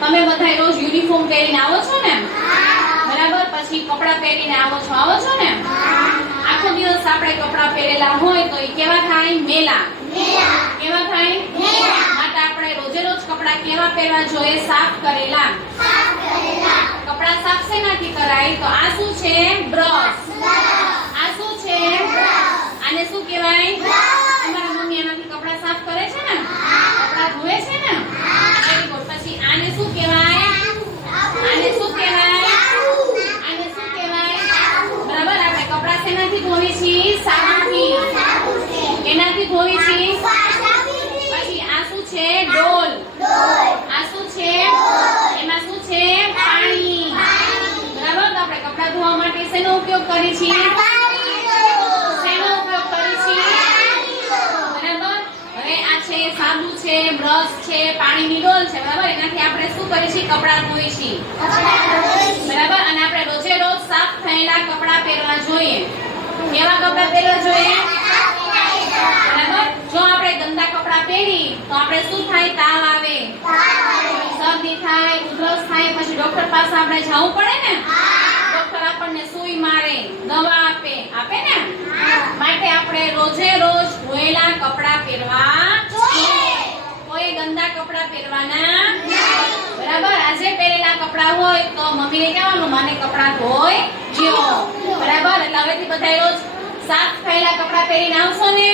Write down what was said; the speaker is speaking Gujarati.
તમે બધા રોજ યુનિફોર્મ પહેરીને આવો છો ને? બરાબર. પછી કપડાં પહેરીને આવો છો ને? આખો દિવસ આપણે કપડાં પહેરેલા હોય તો એ કેવા થાય? મેલા. કેવા થાય? માટે આપણે રોજે રોજ કપડાં કેવા પહેરવા જોઈએ? સાફ કરેલા. કપડાં સાફ શેનાથી કરાય? તો આ શું છે? બ્રશ. આ શું છે? આને શું કહેવાય? તમારા મમ્મી એનાથી કપડાં સાફ કરે છે ને? કપડાં ધોવે છે ને? Very good. પછી આને શું કહેવાય? આને શું કહેવાય? આને શું કહેવાય? બરાબર. આપણે કપડાં શેનાથી ધોવી છીએ? સાબુથી. કેનાથી ધોવી છીએ? પછી આ શું છે? ડોલ. આ શું છે? એમાં શું છે? પાણી. બરાબર. તો આપણે કપડાં ધોવા માટે શેનો ઉપયોગ કરીએ છીએ? શેનો ઉપયોગ કરીએ છીએ? બરાબર. હવે આ છે સાબુ છે, બ્રશ છે, પાણીની ડોલ છે. બરાબર. એનાથી આપણે શું કરીએ છીએ? કપડાં ધોઈએ છીએ. બરાબર. અને આપણે રોજે રોજ સાફ થયેલા કપડાં પહેરવા જોઈએ. કેવા કપડાં પહેરવા જોઈએ? બરાબર. જો આપણે ગંદા કપડાં પહેરી તો આપણે શું થાય? તાવ આવે, શરદી થાય, ઉધરસ થાય. પછી ડોક્ટર પાસે આપણે જવું પડે ને? ડોક્ટર આપણને સુઈ મારે, દવા આપે ને? માટે આપણે રોજે રોજ ધોયેલા કપડાં પહેરવા જોઈએ. કોઈ ગંદા કપડાં પહેરવાના. બરાબર. આજે પહેરેલા કપડાં હોય તો મમ્મીને કહેવાનું મને કપડાં ધોઈ દ્યો. બરાબર. એટલે હવેથી બધા રોજ સાફ થયેલા કપડાં પહેરીને આવશો ને?